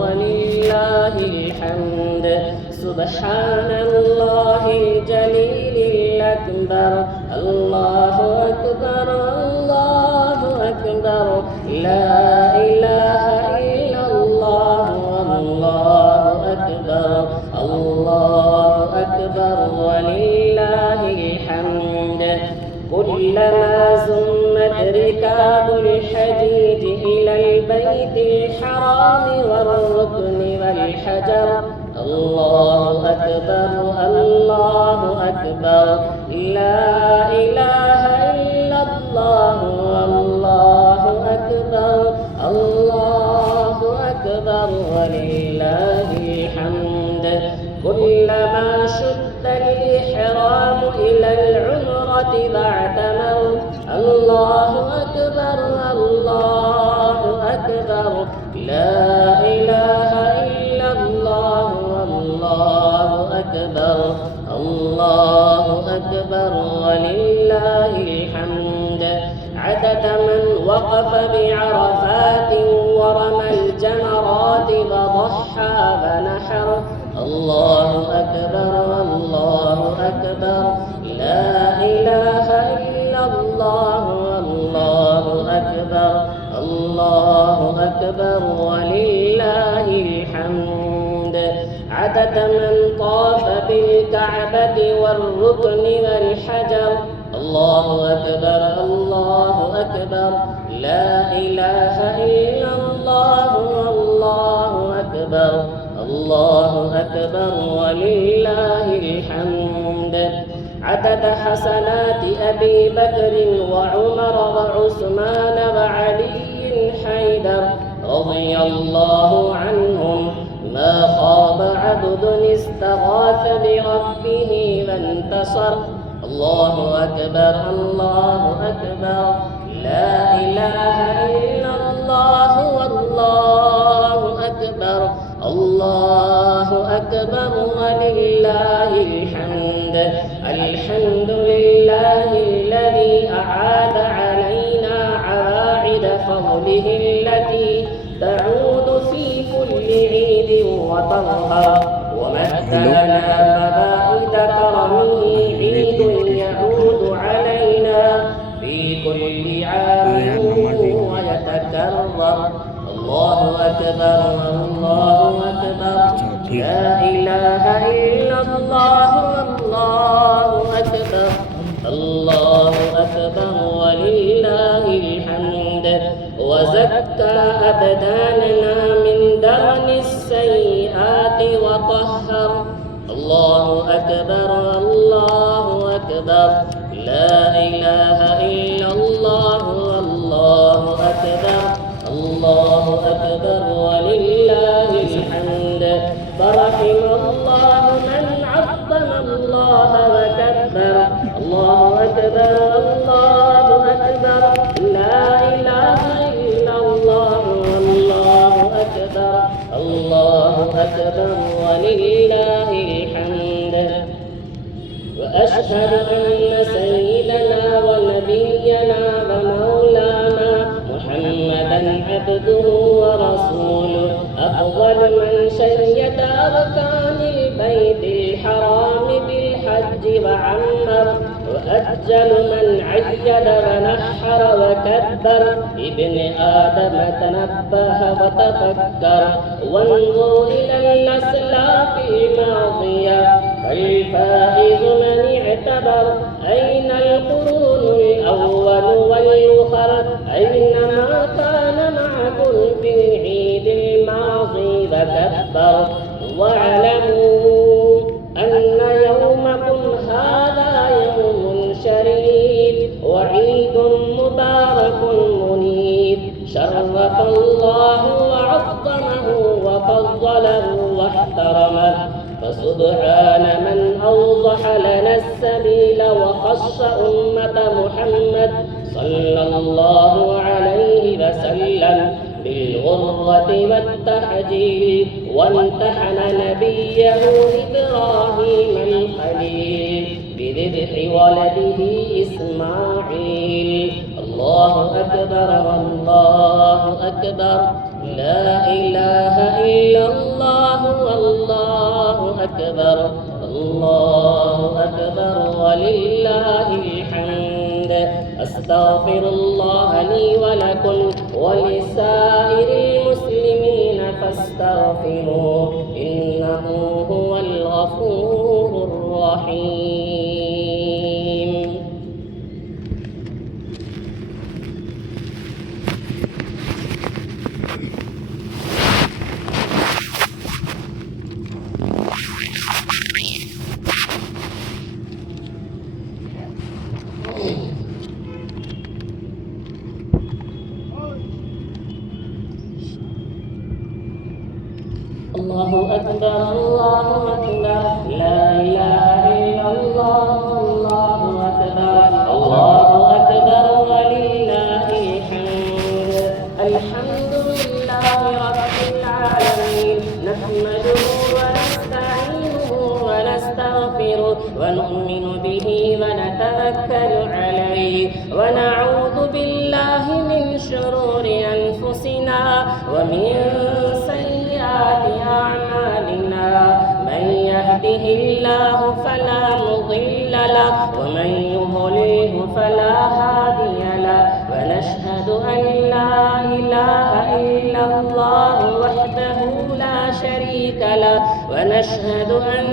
ولله الحمد. سبحان الله الجليل الأكبر. الله أكبر الله أكبر. لا إله إلا الله والله أكبر. الله أكبر ولله الحمد. كلما زمت ركاب الحجيج إلى البيت الحرام والركن والحجر الله أكبر الله أكبر. لا إله إلا الله والله أكبر. الله أكبر ولله الحمد. كلما شد الإحرام إلى العمرة فاعتمروا الله أكبر الله أكبر. لا إله إلا الله والله أكبر. الله أكبر ولله الحمد. عدد من وقف بعرفات ورمى الجمرات وضحى ونحر الله أكبر الله أكبر. لا إله إلا الله والله أكبر. الله أكبر ولله الحمد. عدد من طاف بالكعبة والركن والحجر الله أكبر الله أكبر. لا إله إلا الله والله أكبر. الله أكبر ولله الحمد. عدد حسنات أبي بكر وعمر وعثمان وعلي حيدر رضي الله عنهم. ما خاب عبد استغاث بربه وانتصر الله أكبر الله أكبر. لا إله إلا الله والله أكبر. الله أكبر ولله الحمد. الحمد لله الذي أعاد علينا عواعد فضله التي تعود في كل عيد وتظهر ومهدنا مباعث كرمه عيد يعود علينا في كل عام ويتكرر الله أكبر الله أكبر. لا إله إلا الله والله أكبر. الله أكبر ولله الحمد. وزكى أبداننا من درن السيئات وطهر الله أكبر الله أكبر. لا إله إلا الله والله أكبر. الله أكبر ولله الحمد. فرحم الله من عظم الله وكبر الله أكبر الله أكبر. لا إله إلا الله والله أكبر. الله أكبر ولله الحمد. وأشهد أن سيدنا ونبينا ومولانا محمدا عبده ورسوله أفضل من شيد أركان البيت الحرام بالحج وعمر وأجل من عيد ونحر وكبر. ابن آدم تنبه وتفكر وانظر إلى الأسلاف الماضية فالفائز من اعتبر. أين القرون الأول والأخر أينما كان معكم في العيد الماضي فكبر. واعلموا أن يومكم هذا يوم شريف وعيد مبارك منير. شرف الله وعظمه وفضله واحترمه. فسبحان من أوضح لنا السبيل وخص أمة محمد صلى الله عليه وسلم بالغرة والتحجيل، وامتحن نبيه إبراهيم الخليل بذبح ولده إسماعيل. الله أكبر الله أكبر، لا إله إلا الله والله أكبر، الله أكبر ولله الحمد. أستغفر الله لي ولكم ولسائر المسلمين فاستغفروه إنه هو الغفور الرحيم. الله أكبر الله أكبر، لا إله إلا الله الله أكبر، الله أكبر ولله الحمد. الحمد لله رب العالمين، نحمده ونستعينه ونستغفره ونؤمن به ونتوكل عليه، ونعوذ بالله من شرور أنفسنا ومن سيئات أعمالنا. من يهده الله فلا مضل له ومن يضلله فلا هادي له، ونشهد أن لا إله إلا الله وحده لا شريك له، ونشهد أن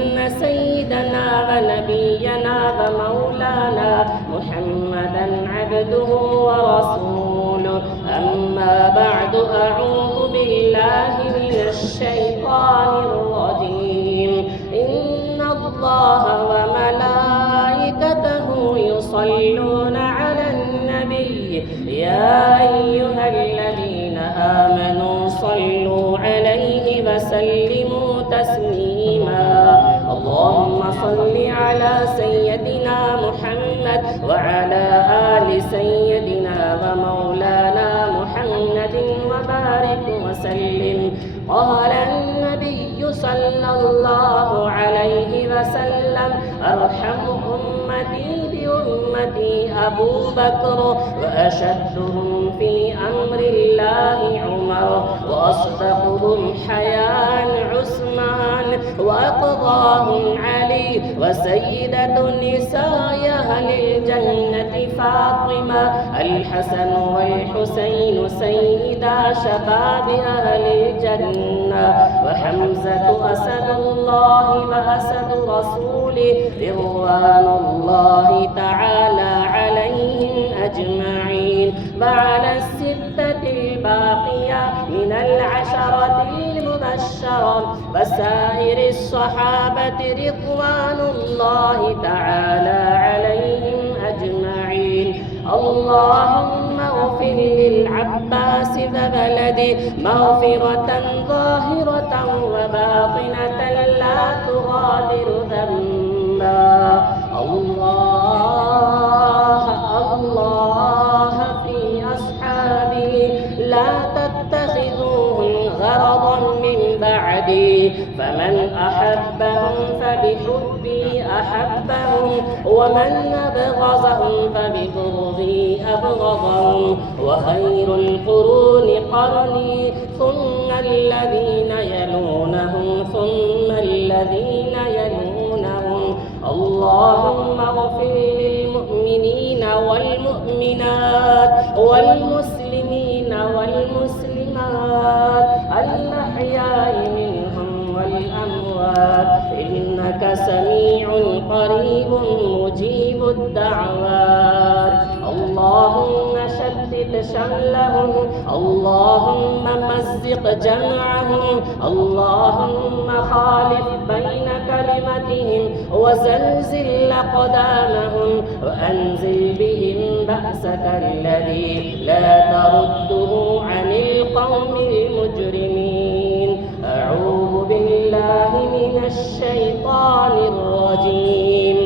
سيدنا ونبينا ومولانا محمدا عبده ورسوله. أما بعد، أعوذ بالله من الشيطان الرجيم. إن الله وملائكته يصلون على النبي، يا أيها الذين آمنوا صلوا عليه وسلموا تسليما. اللهم صل على سيدنا محمد وعلى آل سيدنا ومولانا محمد وبارك وسلم. قال النبي صلى الله عليه وسلم: أرحم أمتي بأمتي أبو بكر، وأشدهم في أمر الله عمر، وأصدقهم حياء عثمان، وأقضاهم علي، وسيدة نساء أهل الجنة فاطمة. الحسن والحسين سيدا شباب أهل الجنة، وحمزة أسد الله وأسد رسوله رضوان الله تعالى عليهم أجمعين، وعلى الستة الباقية من العشرة المبشرة وسائر الصحابة رضوان الله تعالى عليهم أجمعين. اللهم اغفر للعباس وبلده مغفرة ظاهرة وباطنة لا تغادر ذنبا. الله في أصحابي لا تتخذوهم غرضا من بعدي، فمن أحبهم فبحبي أحبهم، ومن أبغضهم فببغضي أبغضهم. وخير القرون قرني، ثم الذين يلونهم، ثم الذين يلونهم. اللهم اغفر للمؤمنين والمؤمنات والمسلمين والمسلمات الأحياء منهم والأموات، إنك سميع قريب مجيب الدعوات. اللهم شتت شملهم، اللهم مزق جمعهم، اللهم خالف بين كلمتهم وزلزل أقدامهم، وأنزل بهم بأسك الذي لا ترده عن القوم المجرمين. أعوذ بالله الشيطان الرجيم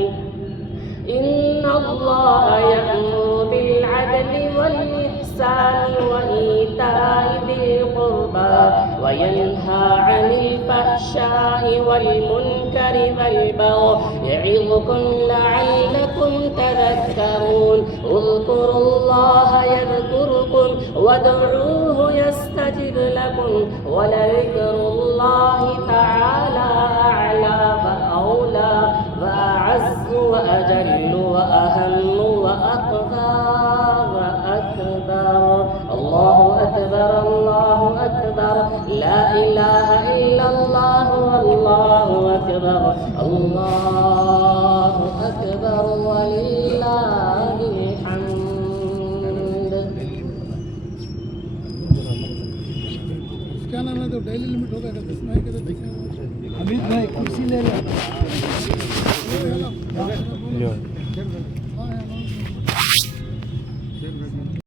إن الله يأمر بالعدل والإحسان وإيتاء ذي القربى وينهى عن الفحشاء والمنكر والبغي يعظكم لعلكم تذكرون اذكروا الله يذكركم وادعوه يستجب لكم ولذكر الله تعالى أعلى وأولى وأعز وأجل وأهم وأكبر الله أكبر الله أكبر لا إله إلا الله والله أكبر الله أكبر ولله الحمد. क्या नाम है तो डेली लिमिट होगा क्या 10 नहीं के अमित भाई कुर्सी ले लो